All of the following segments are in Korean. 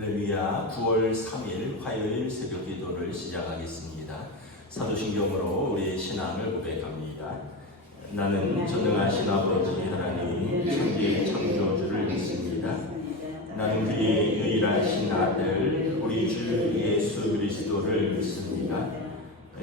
할렐루야. 9월 3일 화요일 새벽 기도를 시작하겠습니다. 사도신경으로 우리의 신앙을 고백합니다. 나는 전능하신 아버지 하나님 천지의 창조주를 믿습니다. 나는 그의 유일하신 아들 우리 주 예수 그리스도를 믿습니다.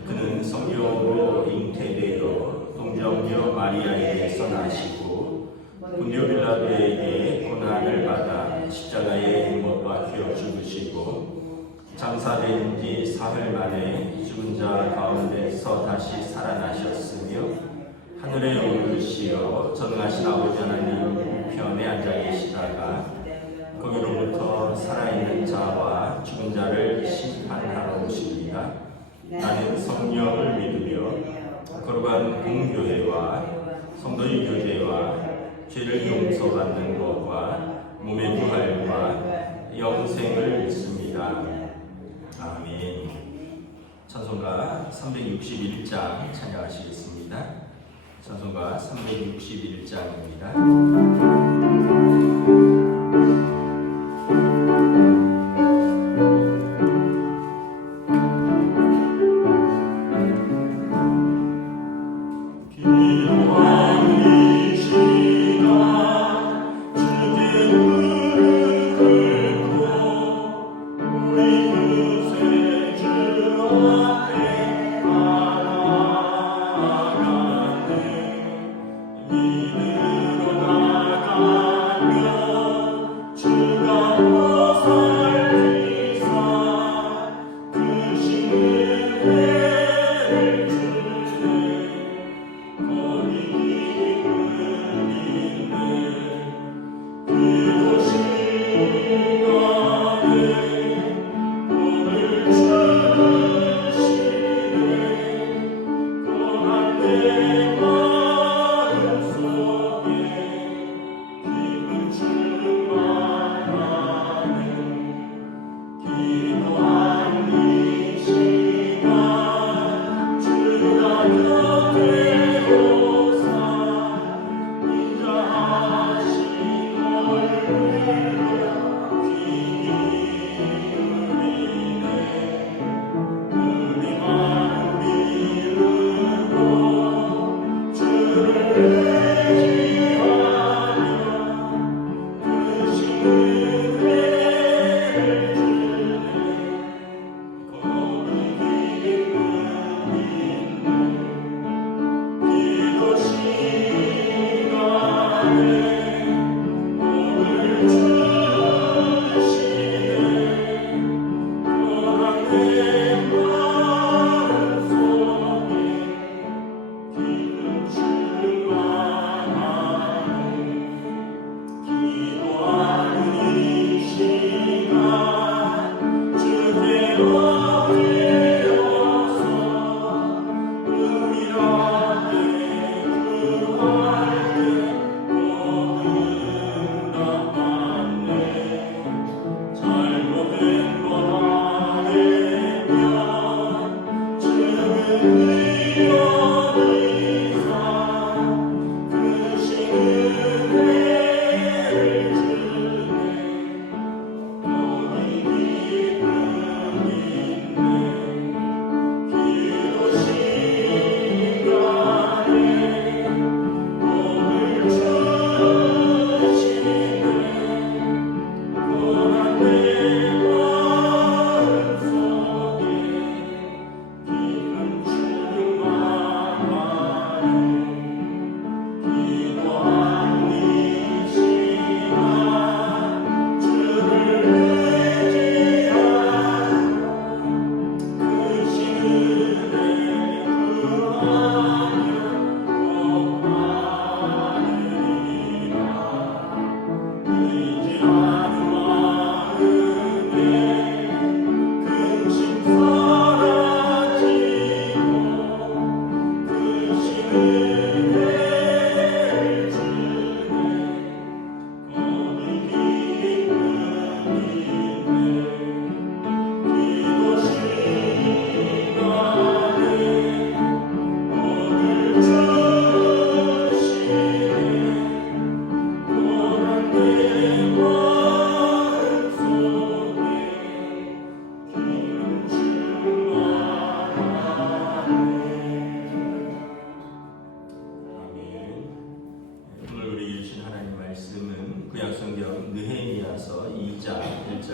그는 성령으로 잉태되어 동정녀 마리아에게서 나시고 본디오 빌라도에게 고난을 받아 십자가에 못 박혀 죽으시고 장사된 지 사흘 만에 죽은 자 가운데서 다시 살아나셨으며 하늘에 오르시어 전능하신 아버지 하나님 우편에 앉아 계시다가 거기로부터 살아있는 자와 죽은 자를 심판하러 오십니다. 나는 성령을 믿으며 거룩한 공교회와 성도의 교제와 죄를 용서받는 것과 몸의 부활과 영생을 믿습니다. 아멘. 찬송가 361장 찬양하시겠습니다. 찬송가 361장입니다.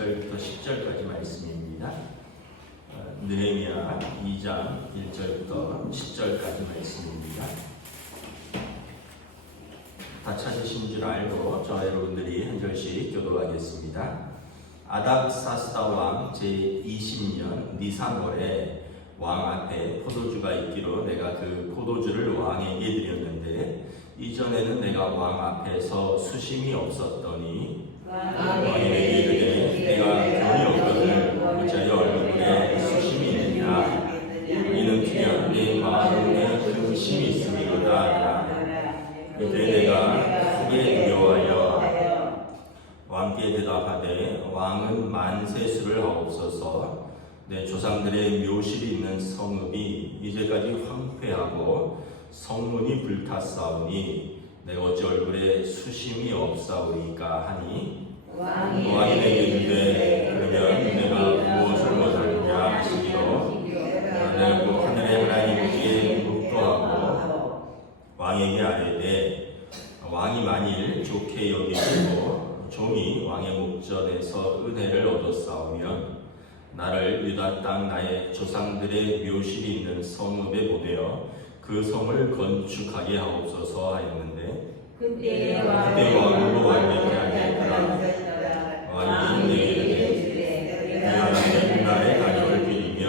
1절부터 10절까지 말씀입니다. 느헤미야 2장 1절부터 10절까지 말씀입니다. 다 찾으신 줄 알고 저와 여러분들이 한 절씩 교도하겠습니다. 아닥사스다 왕 제20년 니산월에 왕 앞에 포도주가 있기로 내가 그 포도주를 왕에게 드렸는데 이전에는 내가 왕 앞에서 수심이 없었더니 왕이 내게 이르되 내가 돈이 없거든 어찌하여 얼굴에 수심이 있느냐 이는 그냥 내 마음에 큰 심이 있음이로다. 그때 내가 크게 두려워하여 왕께 대답하되 왕은 만세수를 하옵소서. 내 조상들의 묘실이 있는 성읍이 이제까지 황폐하고 성문이 불탔사오니 내가 어찌 얼굴에 수심이 없사오리까 하니 왕이 내게 이르되 그러면 내가 무엇을 못하느냐 하시기로 내가 그 하늘의 하나님께 묵도하고 왕에게 아뢰되 왕이 만일 좋게 여기시고 종이 왕의 목전에서 은혜를 얻었사오면 나를 유다 땅 나의 조상들의 묘실이 있는 성읍에 보내어 그 성을 건축하게 하옵소서 하였는데 그때 왕으로 완벽히 하겠더라. 왕이 내게 이르되 내가 내 날의 가족을 빌리며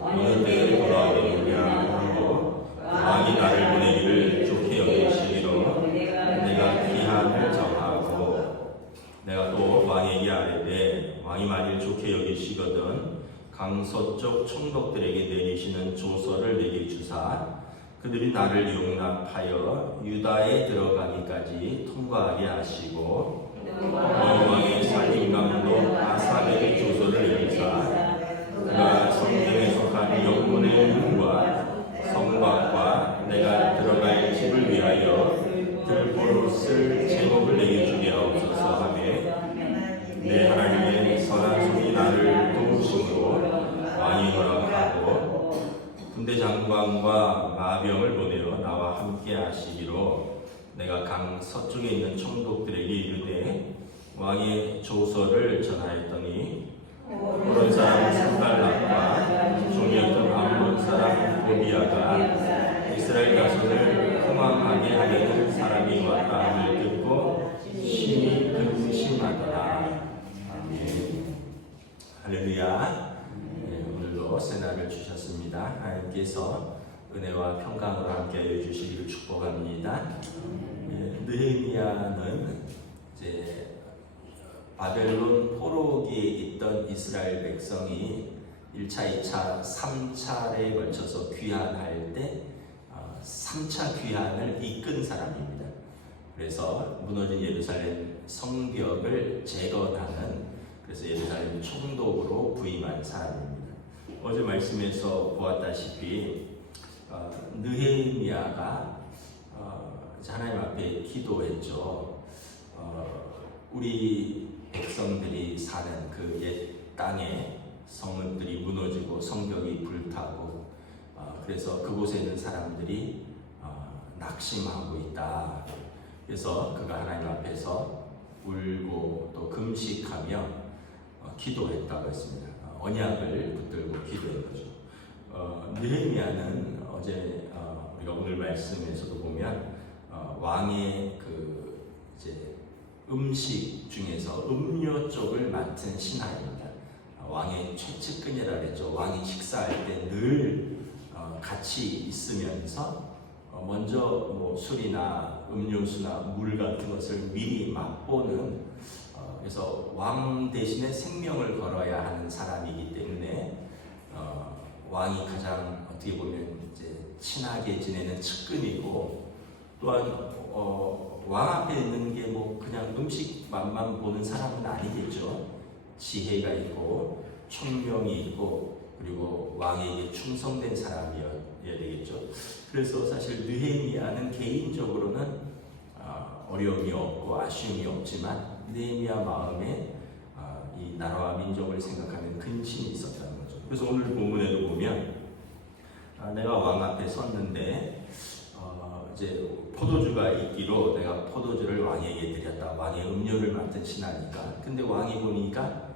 어느 때에 돌아오겠느냐 하고 왕이 나를 보내기를 좋게 여기시기로 내가 기한을 정하고 내가 또 왕에게 아뢰되 왕이 만일 좋게 여기시거든 강서쪽 총독들에게 내리시는 조서를 내게 주사 그들이 나를 용납하여 유다에 들어가기까지 통과하게 하시고 왕의 살림감독 아사벨의 조서를 내리사 그가 성경에 속한 영문의 문과 성곽과 내가 들어갈 집을 위하여 들보로 쓸 제목을 내게 주게 하옵소서 하며 내 하나님의 선한 손이 나를 도우심으로 왕이 허락하고 군대 장관과 마병을 보내어 나와 함께 하시기로 내가 강 서쪽에 있는 총독들에게 이르되 왕의 조서를 전하였더니 호론 사람 산발락과 종이었던 암몬 사람 고비아가 이스라엘 자손을 흥왕하게 하려는 사람이 왔다 함을 듣고 심히 근심하더라. 아멘. 할렐루야. 오늘도 새날을 주셨습니다. 하나님께서 은혜와 평강으로 함께하여 주시기를 축복합니다. 느헤미야는 이제 바벨론 포로기에 있던 이스라엘 백성이 1차, 2차, 3차례에 걸쳐서 귀환할 때 3차 귀환을 이끈 사람입니다. 그래서 무너진 예루살렘 성벽을 재건하는 그래서 예루살렘 총독으로 부임한 사람입니다. 어제 말씀에서 보았다시피 느헤미야가 하나님 앞에 기도했죠. 우리 백성들이 사는 그 옛 땅에 성문들이 무너지고 성벽이 불타고 그래서 그곳에 있는 사람들이 낙심하고 있다. 그래서 그가 하나님 앞에서 울고 또 금식하며 기도했다고 했습니다. 언약을 붙들고 기도한 거죠. 느헤미야는 어제 우리가 오늘 말씀에서도 보면 왕의 그 이제 음식 중에서 음료 쪽을 맡은 신하입니다. 왕의 최측근이라 그랬죠. 왕이 식사할 때 늘 같이 있으면서 먼저 뭐 술이나 음료수나 물 같은 것을 미리 맛보는 그래서 왕 대신에 생명을 걸어야 하는 사람이기 때문에 왕이 가장 어떻게 보면 이제 친하게 지내는 측근이고 또한 왕 앞에 있는 게 뭐 그냥 음식 맛만 보는 사람은 아니겠죠. 지혜가 있고 총명이 있고 그리고 왕에게 충성된 사람이어야 되겠죠. 그래서 사실 느헤미야는 개인적으로는 어려움이 없고 아쉬움이 없지만 느헤미야 마음에 이 나라와 민족을 생각하는 근심이 있었다는 거죠. 그래서 오늘 본문에도 보면 내가 왕 앞에 섰는데 이제 포도주가 있기로 내가 포도주를 왕에게 드렸다. 왕의 음료를 맡은 신하니까. 근데 왕이 보니까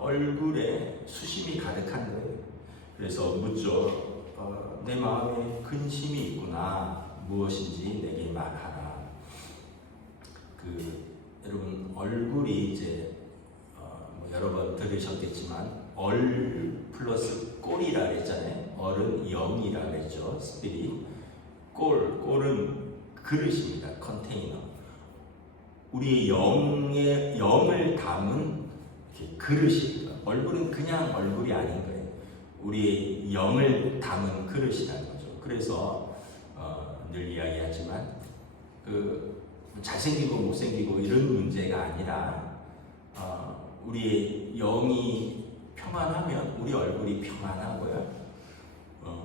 얼굴에 수심이 가득한 거예요. 그래서 묻죠. 내 마음에 근심이 있구나. 무엇인지 내게 말하라. 여러분 얼굴이 이제 뭐 여러 번 들으셨겠지만 얼 플러스 꼴이라 그랬잖아요. 얼은 영이라 그랬죠. 스피릿. 꼴은 그릇입니다. 컨테이너. 우리의 영을 담은 그릇이에요. 얼굴은 그냥 얼굴이 아닌 거예요. 우리의 영을 담은 그릇이라는 거죠. 그래서 늘 이야기하지만 잘생기고 못생기고 이런 문제가 아니라 우리의 영이 평안하면 우리 얼굴이 평안하고요.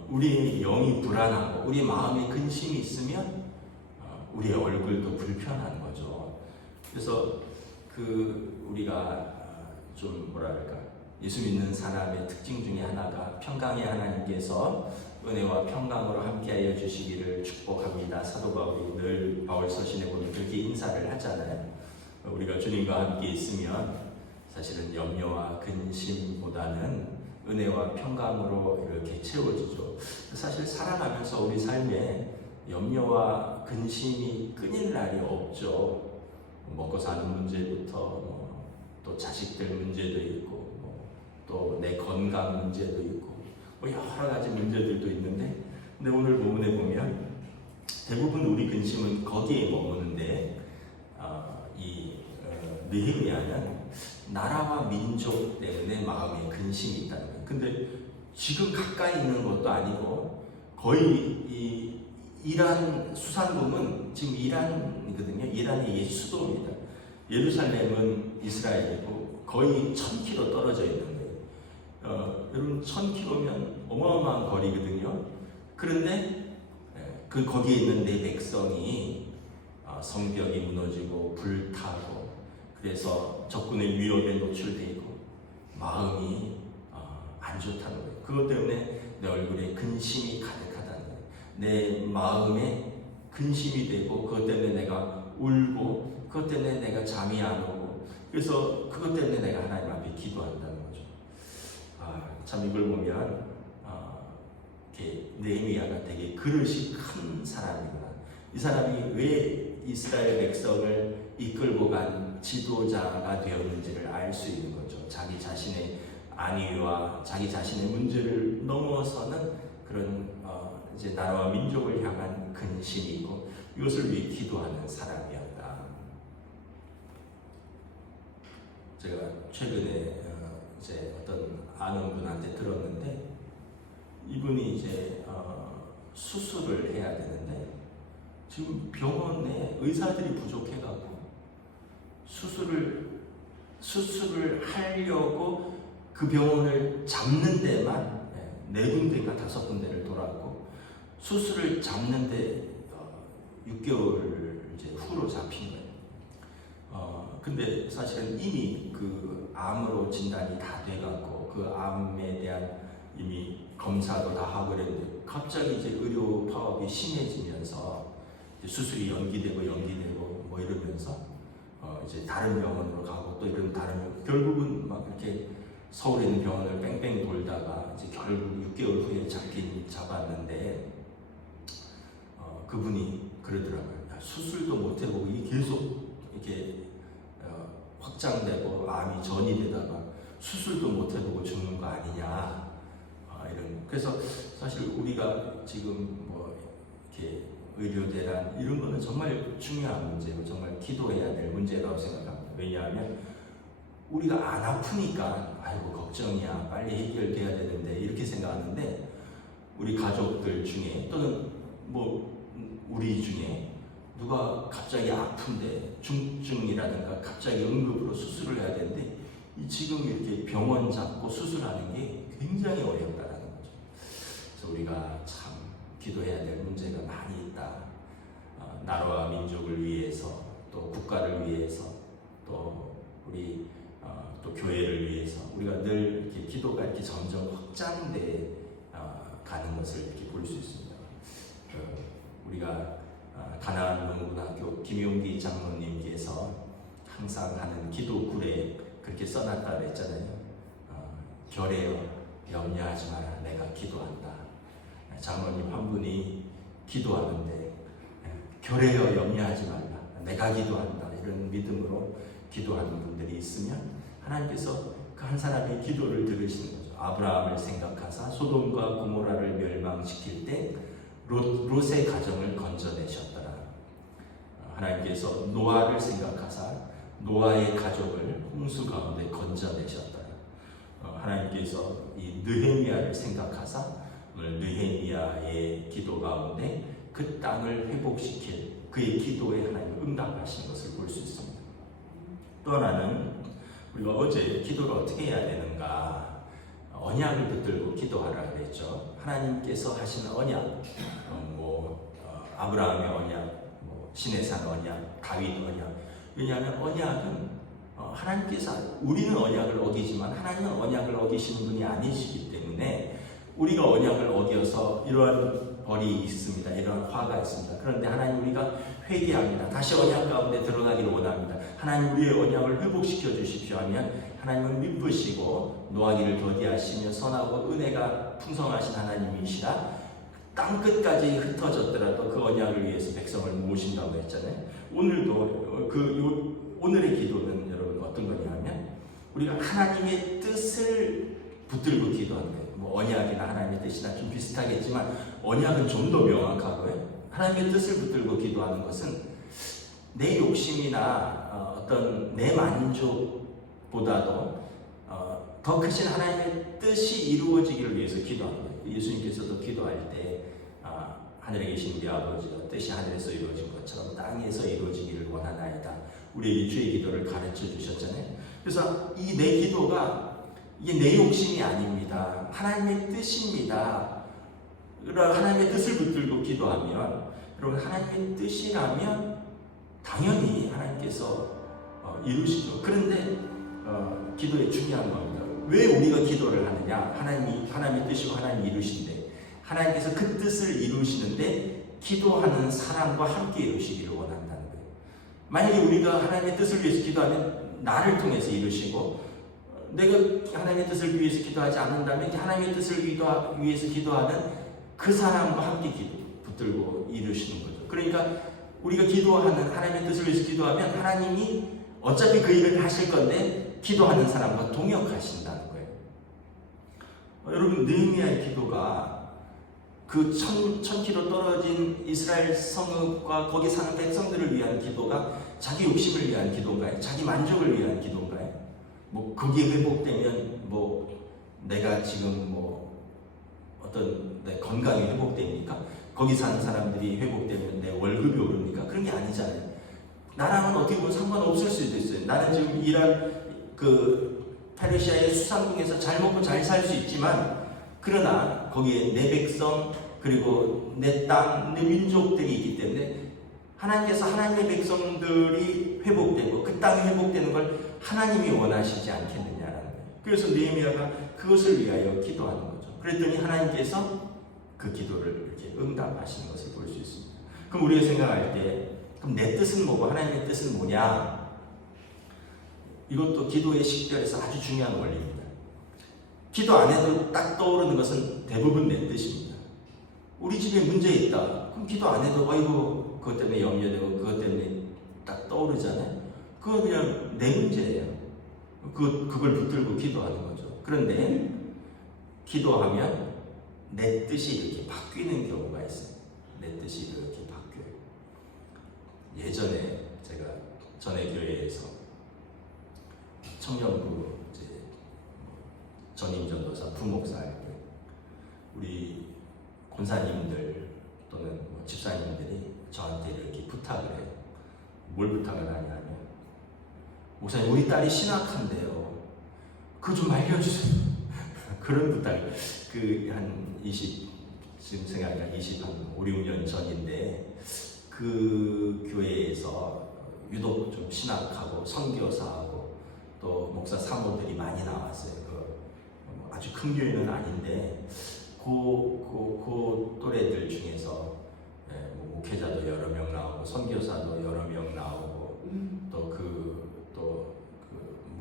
우리 영이 불안하고 우리 마음에 근심이 있으면 우리의 얼굴도 불편한 거죠. 그래서 우리가 좀 뭐랄까 예수 믿는 사람의 특징 중에 하나가 평강의 하나님께서 은혜와 평강으로 함께하여 주시기를 축복합니다. 사도 바울이 늘 바울 서신에 보면 그렇게 인사를 하잖아요. 우리가 주님과 함께 있으면 사실은 염려와 근심보다는 은혜와 평강으로 이렇게 채워지죠. 사실 살아가면서 우리 삶에 염려와 근심이 끊일 날이 없죠. 먹고 사는 문제부터 또 자식들 문제도 있고 또 내 건강 문제도 있고 여러 가지 문제들도 있는데, 근데 오늘 본문에 보면 대부분 우리 근심은 거기에 머무는데 느헤미야는 나라와 민족 때문에 마음에 근심이 있다는 거예요. 근데 지금 가까이 있는 것도 아니고 거의 이 이란 수산국은 지금 이란이거든요. 이란이 수도입니다. 예루살렘은 이스라엘이고 거의 1000km 떨어져 있는 거예요. 여러분 1000km면 어마어마한 거리거든요. 그런데 거기에 있는 내 백성이 성벽이 무너지고 불타고 그래서 적군의 위협에 노출되어 있고 마음이 안 좋다는 거예요. 그것 때문에 내 얼굴에 근심이 가득하다는 거예요. 내 마음에 근심이 되고 그것 때문에 내가 울고 그것 때문에 내가 잠이 안 오고 그래서 그것 때문에 내가 하나님 앞에 기도한다는 거죠. 참 이걸 보면 느헤미야가 되게 그릇이 큰 사람이구나. 이 사람이 왜 이스라엘 백성을 이끌고 간 지도자가 되었는지를 알 수 있는 거죠. 자기 자신의 안위와 자기 자신의 문제를 넘어서는 그런 이제 나라와 민족을 향한 근심이 있고 이것을 위해 기도하는 사람이었다. 제가 최근에 이제 어떤 아는 분한테 들었는데 이분이 이제 수술을 해야 되는데 지금 병원에 의사들이 부족해가지고 수술을 하려고 그 병원을 잡는 데만 4군데인가 5군데를 돌았고 수술을 잡는데 6개월 이제 후로 잡힌 거예요. 근데 사실은 이미 그 암으로 진단이 다 돼갖고 그 암에 대한 이미 검사도 다 하고 그랬는데 갑자기 이제 의료 파업이 심해지면서 이제 수술이 연기되고 뭐 이러면서 이제 다른 병원으로 가고 또 이런 결국은 막 이렇게 서울에 있는 병원을 뺑뺑 돌다가 이제 결국 6개월 후에 잡았는데 그분이 그러더라고요. 수술도 못 해보고 이게 계속 이렇게 확장되고 암이 전이되다가 수술도 못 해보고 죽는 거 아니냐 이런. 그래서 사실 우리가 지금 뭐 이렇게 의료대란 이런 거는 정말 중요한 문제고 정말 기도해야 될 문제라고 생각합니다. 왜냐하면 우리가 안 아프니까 아이고 걱정이야 빨리 해결돼야 되는데 이렇게 생각하는데 우리 가족들 중에 또는 뭐 우리 중에 누가 갑자기 아픈데 중증이라든가 갑자기 응급으로 수술을 해야 되는데 지금 이렇게 병원 잡고 수술하는 게 굉장히 어렵다라는 거죠. 그래서 우리가 참 기도해야 될 문제가 많이 있다. 나라와 민족을 위해서 또 국가를 위해서 또 우리 또 교회를 위해서 우리가 늘 이렇게 기도가 이렇게 점점 확장돼 가는 것을 이렇게 볼 수 있습니다. 우리가 가나안 농고등학교 김용기 장로님께서 항상 하는 기도 굴에 그렇게 그렇게 써놨다 그랬잖아요. 결해요 염려하지 마라 내가 기도한다. 장로님 한 분이 기도하는데 결해요 염려하지 말라 내가 기도한다 이런 믿음으로 기도하는 분들이 있으면 하나님께서 그 한 사람의 기도를 들으시는 거죠. 아브라함을 생각하사 소돔과 고모라를 멸망시킬 때 롯의 가정을 건져내셨더라. 하나님께서 노아를 생각하사 노아의 가족을 홍수 가운데 건져내셨더라. 하나님께서 이 느헤미야를 생각하사 오늘 느헤미야의 기도 가운데 그 땅을 회복시킬 그의 기도에 하나님 응답하신 것을 볼 수 있습니다. 또 하나는 우리가 어제 기도를 어떻게 해야 되는가, 언약을 붙들고 기도하라 그랬죠. 하나님께서 하신 언약, 아브라함의 언약, 시내산 언약, 다윗 언약. 왜냐하면 언약은 하나님께서 우리는 언약을 어기지만 하나님은 언약을 어기시는 분이 아니시기 때문에 우리가 언약을 어겨서 이러한 벌이 있습니다. 이러한 화가 있습니다. 그런데 하나님 우리가 회개합니다. 다시 언약 가운데 들어가기를 원합니다. 하나님 우리의 언약을 회복시켜 주십시오 하면 하나님은 미쁘시고 노하기를 더디하시며 선하고 은혜가 풍성하신 하나님이시라 땅 끝까지 흩어졌더라도 그 언약을 위해서 백성을 모으신다고 했잖아요. 오늘도 오늘의 기도는 여러분 어떤 거냐면 우리가 하나님의 뜻을 붙들고 기도하는 거예요. 언약이나 하나님의 뜻이나 좀 비슷하겠지만 언약은 좀 더 명확하고요. 하나님의 뜻을 붙들고 기도하는 것은 내 욕심이나 어떤 내 만족보다도 더 크신 하나님의 뜻이 이루어지기를 위해서 기도하는 거예요. 예수님께서도 기도할 때 하늘에 계신 우리 아버지여 뜻이 하늘에서 이루어진 것처럼 땅에서 이루어지기를 원하나이다. 우리에게 주의 기도를 가르쳐 주셨잖아요. 그래서 이 내 기도가 이게 내 욕심이 아닙니다. 하나님의 뜻입니다. 하나님의 뜻을 붙들고 기도하면 여러분 하나님의 뜻이라면 당연히 하나님께서 이루시죠. 그런데 기도의 중요한 겁니다. 왜 우리가 기도를 하느냐? 하나님의 뜻이고 하나님이 이루신데 하나님께서 그 뜻을 이루시는데 기도하는 사람과 함께 이루시기를 원한다는 거예요. 만약에 우리가 하나님의 뜻을 위해서 기도하면 나를 통해서 이루시고 내가 하나님의 뜻을 위해서 기도하지 않는다면 하나님의 뜻을 위해서 기도하는 그 사람과 함께 붙들고 이루시는 거죠. 그러니까 우리가 기도하는 하나님의 뜻을 위해서 기도하면 하나님이 어차피 그 일을 하실 건데 기도하는 사람과 동역하신다는 거예요. 여러분 느헤미야의 기도가 그 1000km 떨어진 이스라엘 성읍과 거기 사는 백성들을 위한 기도가 자기 욕심을 위한 기도인가요? 자기 만족을 위한 기도인가요? 그게 회복되면 내가 지금 어떤 내 건강이 회복됩니까? 거기 사는 사람들이 회복되면 내 월급이 오릅니까? 그런 게 아니잖아요. 나랑은 어떻게 보면 상관없을 수도 있어요. 나는 지금 이란 페르시아의 수상궁에서 잘 먹고 잘 살 수 있지만 그러나 거기에 내 백성 그리고 내 땅, 내 민족들이 있기 때문에 하나님께서 하나님의 백성들이 회복되고 그 땅이 회복되는 걸 하나님이 원하시지 않겠느냐라는 거예요. 그래서 느헤미야가 그것을 위하여 기도하는 거죠. 그랬더니 하나님께서 그 기도를 이렇게 응답하시는 것을 볼 수 있습니다. 그럼 우리가 생각할 때 그럼 내 뜻은 뭐고 하나님의 뜻은 뭐냐? 이것도 기도의 식별에서 아주 중요한 원리입니다. 기도 안 해도 딱 떠오르는 것은 대부분 내 뜻입니다. 우리 집에 문제 있다. 그럼 기도 안 해도 아이고 그것 때문에 염려되고 그것 때문에 딱 떠오르잖아요. 그건 그냥 내 문제예요. 그걸 붙들고 기도하는 거죠. 그런데 기도하면 내 뜻이 이렇게 바뀌는 경우가 있어요. 내 뜻이 이렇게 바뀌어요. 예전에 제가 전에 교회에서 청년부 전임 전도사 부목사 할 때 우리 권사님들 또는 집사님들이 저한테 이렇게 부탁을 해요. 뭘 부탁을 하냐면 목사님 우리 딸이 신학한대요. 그거 좀 알려주세요. 그런 부탁을 한 20 지금 생각하니까 5, 6년 전인데 그 교회에서 유독 좀 신학하고 선교사하고 또 목사 사모들이 많이 나왔어요. 아주 큰 교회는 아닌데 그 또래들 중에서 목회자도 여러 명 나오고 선교사도 여러 명 나오고 또 그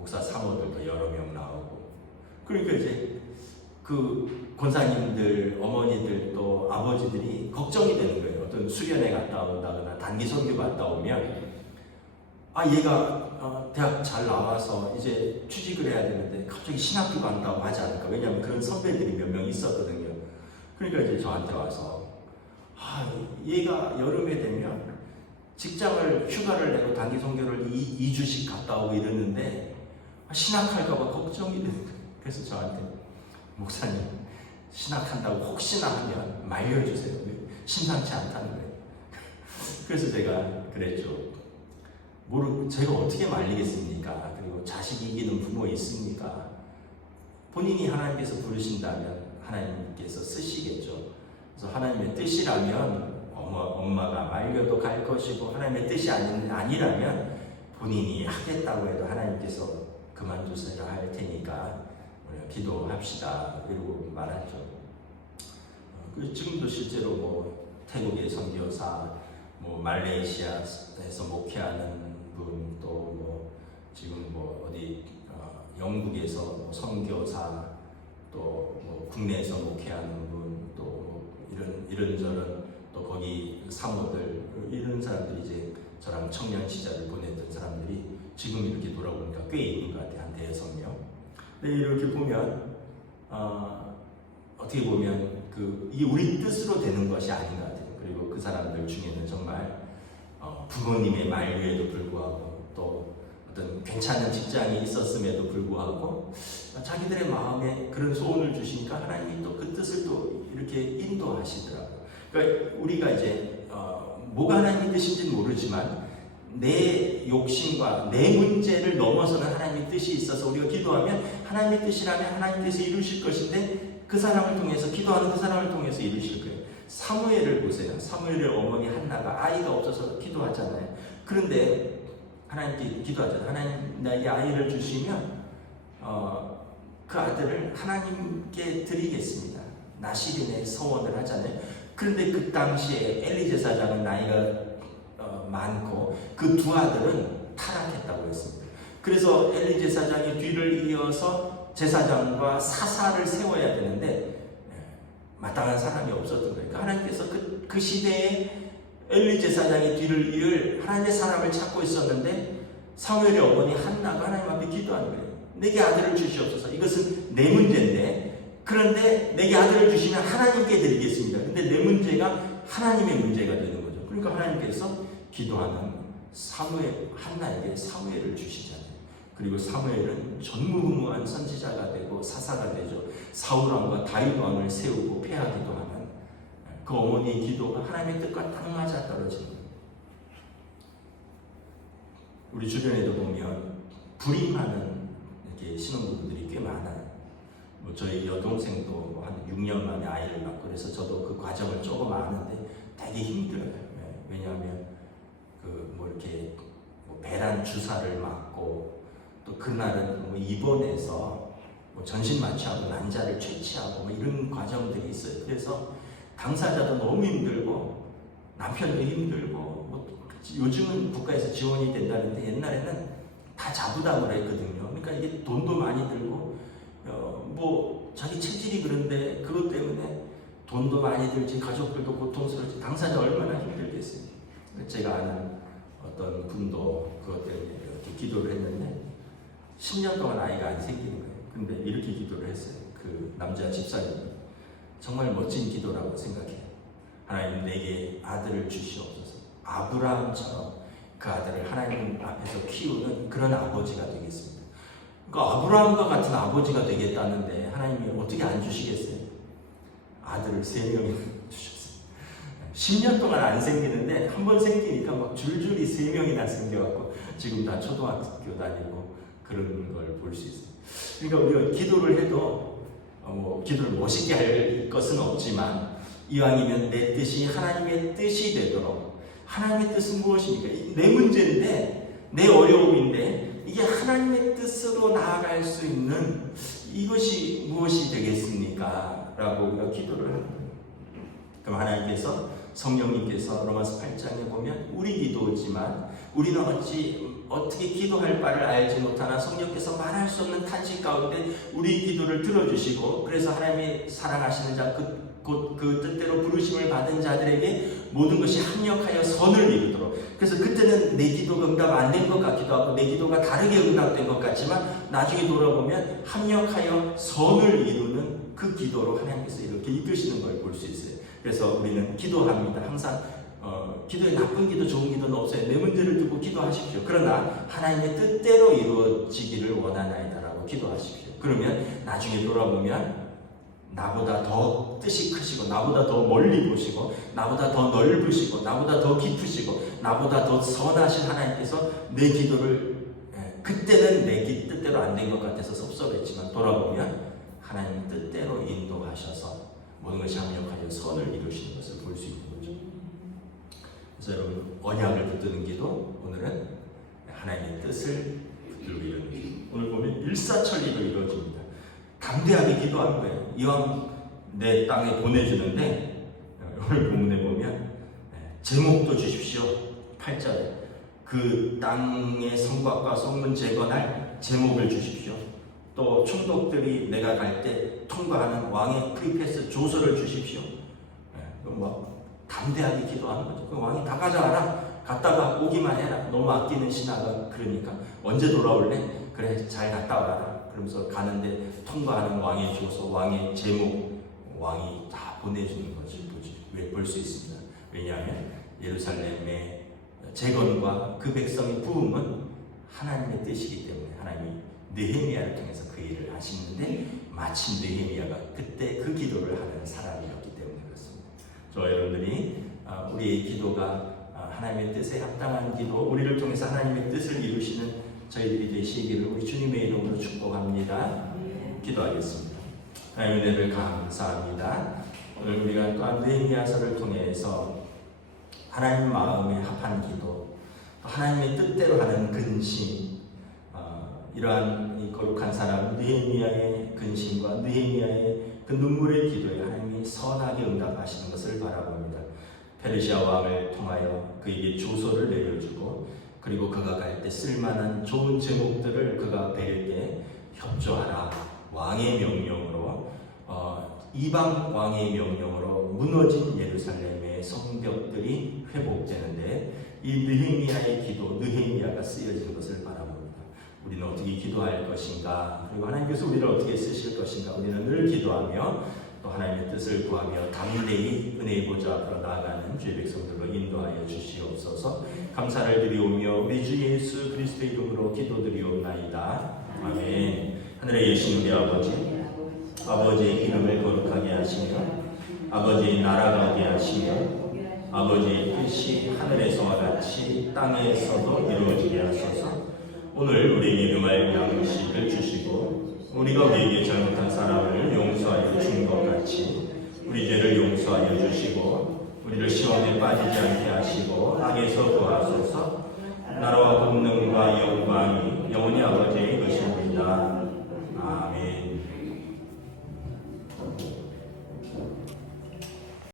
목사 사모들도 여러 명 나오고, 그러니까 이제 그 권사님들, 어머니들 또 아버지들이 걱정이 되는 거예요. 어떤 수련회 갔다 온다거나 단기 선교 갔다 오면 얘가 대학 잘 나와서 이제 취직을 해야 되는데 갑자기 신학교 간다고 하지 않을까. 왜냐하면 그런 선배들이 몇 명 있었거든요. 그러니까 이제 저한테 와서 얘가 여름에 되면 직장을 휴가를 내고 단기 선교를 2주씩 갔다 오고 이러는데 신학할까봐 걱정이 되는 거예요. 그래서 저한테 목사님 신학한다고 혹시나 하면 말려주세요. 심상치 않다는 거예요. 그래서 제가 그랬죠. 제가 어떻게 말리겠습니까? 그리고 자식이 이기는 부모 있습니까? 본인이 하나님께서 부르신다면 하나님께서 쓰시겠죠. 그래서 하나님의 뜻이라면 엄마가 말려도 갈 것이고, 하나님의 뜻이 아니라면 본인이 하겠다고 해도 하나님께서 그만두세요 할 테니까 기도합시다. 이러고 말하죠. 지금도 실제로 뭐 태국의 선교사, 뭐 말레이시아에서 목회하는 분, 또 뭐 지금 뭐 어디 영국에서 뭐 선교사, 또 뭐 국내에서 목회하는 분, 또 뭐 이런저런 또 거기 사모들, 이런 사람들이 이제 저랑 청년 시절을 보냈던 사람들이 지금 이렇게 돌아보니까 꽤 있는 것 같아요. 한 5-6명. 근데 이렇게 보면 어떻게 보면 이게 우리 뜻으로 되는 것이 아닌 것 같아요. 그리고 그 사람들 중에는 정말 부모님의 만류에도 불구하고, 또 어떤 괜찮은 직장이 있었음에도 불구하고 자기들의 마음에 그런 소원을 주시니까 하나님이 또 그 뜻을 또 이렇게 인도하시더라고요. 그러니까 우리가 이제 뭐가 하나님의 뜻인지는 모르지만 내 욕심과 내 문제를 넘어서는 하나님의 뜻이 있어서 우리가 기도하면 하나님의 뜻이라면 하나님께서 이루실 것인데, 그 사람을 통해서, 기도하는 그 사람을 통해서 이루실 거예요. 사무엘을 보세요. 사무엘의 어머니 한나가 아이가 없어서 기도하잖아요. 그런데 하나님께 기도하잖아요. 하나님 나에게 아이를 주시면 그 아들을 하나님께 드리겠습니다. 나시린의 서원을 하잖아요. 그런데 그 당시에 엘리 제사장은 나이가 많고 그 두 아들은 타락했다고 했습니다. 그래서 엘리 제사장이 뒤를 이어서 제사장과 사사를 세워야 되는데 마땅한 사람이 없었던 거예요. 그러니까 하나님께서 그 시대에 엘리 제사장의 뒤를 이을 하나님의 사람을 찾고 있었는데, 사무엘의 어머니 한나가 하나님 앞에 기도하는 거예요. 내게 아들을 주시옵소서. 이것은 내 문제인데, 그런데 내게 아들을 주시면 하나님께 드리겠습니다. 근데 내 문제가 하나님의 문제가 되는 거죠. 그러니까 하나님께서 기도하는 한나에게 사무엘을 주시잖아요. 그리고 사무엘은 전무후무한 선지자가 되고 사사가 되죠. 사울 왕과 다윗 왕을 세우고 폐하기도 하는 그 어머니의 기도가 하나님의 뜻과 딱 맞아 떨어지는 거예요. 우리 주변에도 보면 불임하는 이렇게 신혼부부들이 꽤 많아요. 뭐 저희 여동생도 한 6년 만에 아이를 낳고, 그래서 저도 그 과정을 조금 아는데 되게 힘들어요. 왜냐하면 이렇게 배란 주사를 맞고, 또 그날은 뭐 입원해서 뭐 전신 마취하고 난자를 채취하고 뭐 이런 과정들이 있어요. 그래서 당사자도 너무 힘들고 남편도 힘들고, 뭐 요즘은 국가에서 지원이 된다는데 옛날에는 다 자부담을 했거든요. 그러니까 이게 돈도 많이 들고 뭐 자기 체질이 그런데 그것 때문에 돈도 많이 들지, 가족들도 고통스럽지, 당사자 얼마나 힘들겠어요. 제가 아는 어떤 분도 그것 때문에 이렇게 기도를 했는데 10년 동안 아이가 안 생기는 거예요. 근데 이렇게 기도를 했어요. 그 남자 집사님이. 정말 멋진 기도라고 생각해요. 하나님 내게 아들을 주시옵소서. 아브라함처럼 그 아들을 하나님 앞에서 키우는 그런 아버지가 되겠습니다. 그러니까 아브라함과 같은 아버지가 되겠다는데 하나님이 어떻게 안 주시겠어요? 아들을 3명이나 주셨어요. 10년 동안 안 생기는데 한 번 생기니까 막 줄줄이 3명이나 생겨갖고 지금 다 초등학교 다니고 그런 걸 볼 수 있어요. 그러니까 우리가 기도를 해도 기도를 멋있게 할 것은 없지만, 이왕이면 내 뜻이 하나님의 뜻이 되도록. 하나님의 뜻은 무엇입니까? 내 문제인데, 내 어려움인데 이게 하나님의 뜻으로 나아갈 수 있는 이것이 무엇이 되겠습니까? 라고 우리가 기도를 하는 거예요. 그럼 하나님께서, 성령님께서 로마서 8장에 보면 우리 기도지만 우리는 어찌 어떻게 기도할 바를 알지 못하나 성령께서 말할 수 없는 탄식 가운데 우리 기도를 들어주시고, 그래서 하나님이 사랑하시는 자, 그 뜻대로 부르심을 받은 자들에게 모든 것이 합력하여 선을 이루도록. 그래서 그때는 내 기도가 응답 안 된 것 같기도 하고 내 기도가 다르게 응답된 것 같지만 나중에 돌아보면 합력하여 선을 이루는 그 기도로 하나님께서 이렇게 이끄시는 걸 볼 수 있어요. 그래서 우리는 기도합니다. 항상 기도에 나쁜 기도, 좋은 기도는 없어요. 내 문제를 두고 기도하십시오. 그러나 하나님의 뜻대로 이루어지기를 원하나이다라고 기도하십시오. 그러면 나중에 돌아보면 나보다 더 뜻이 크시고, 나보다 더 멀리 보시고, 나보다 더 넓으시고, 나보다 더 깊으시고, 나보다 더 선하신 하나님께서 내 기도를, 그때는 내 뜻대로 안 된 것 같아서 섭섭했지만 돌아보면 하나님 뜻대로 인도하셔서 모든 것이 합력하여 선을 이루시는 것을 볼 수 있는 거죠. 그래서 여러분, 언약을 붙드는 기도, 오늘은 하나님의 뜻을 붙들고 이루는 기도. 오늘 보면 일사천리로 이루어집니다. 담대하게 기도하는 거예요. 이왕 내 땅에 보내주는데, 오늘 본문에 보면 제목도 주십시오. 8절에 그 땅의 성곽과 성문 재건할 제목을 주십시오. 또 총독들이 내가 갈 때 통과하는 왕의 프리패스 조서를 주십시오. 뭐 담대하게 기도하는 거죠. 그 왕이 다 가져와라. 갔다가 오기만 해라. 너무 아끼는 신하가 그러니까 언제 돌아올래? 그래, 잘 갔다 와라. 그러면서 가는데 통과하는 왕의 조서, 왕의 제목, 왕이 다 보내주는 것을 볼 수 있습니다. 왜냐하면 예루살렘의 재건과 그 백성의 부흥은 하나님의 뜻이기 때문에 하나님이 느헤미야를 통해서 그 일을 하시는데, 마침 느헤미야가 그때 그 기도를 하는 사람이었기 때문에 그렇습니다. 저 여러분들이 우리의 기도가 하나님의 뜻에 합당한 기도, 우리를 통해서 하나님의 뜻을 이루시는 저희들이 되시기를 우리 주님의 이름으로 축복합니다. 기도하겠습니다. 하나님의 은혜를 감사합니다. 오늘 우리가 또한 느헤미야서를 통해서 하나님 마음에 합한 기도, 하나님의 뜻대로 하는 근심, 이러한 이 거룩한 사람 느헤미야의 근심과 느헤미야의 그 눈물의 기도에 하나님이 선하게 응답하시는 것을 바라봅니다. 페르시아 왕을 통하여 그에게 조서를 내려주고, 그리고 그가 갈 때 쓸만한 좋은 제목들을 그가 배울 때 협조하라. 왕의 명령으로, 이방 왕의 명령으로 무너진 예루살렘의 성벽들이 회복되는데 이 느헤미야의 기도, 느헤미야가 쓰여진 것을 바라봅니다. 우리는 어떻게 기도할 것인가, 그리고 하나님께서 우리를 어떻게 쓰실 것인가, 우리는 늘 기도하며 또 하나님의 뜻을 구하며 담대히 은혜의 보좌 앞으로 나아가는 주의 백성들로 인도하여 주시옵소서. 감사를 드리오며 우리 주 예수 그리스도의 이름으로 기도드리옵나이다. 아멘. 하늘에 계신 우리 아버지, 아버지의 이름을 거룩하게 하시며 아버지의 나라가 오게 하시며 아버지의 뜻이 하늘에서와 같이 땅에서도 이루어지게 하소서. 오늘 우리에게 금할 양식을 주시고 우리가 우리에게 잘못한 사람을 용서하여 준 것 같이 우리 죄를 용서하여 주시고 우리를 시험에 빠지지 않게 하시고 악에서 구하소서. 나라와 권능과 영광이 영원히 아버지의 것입니다. 아멘.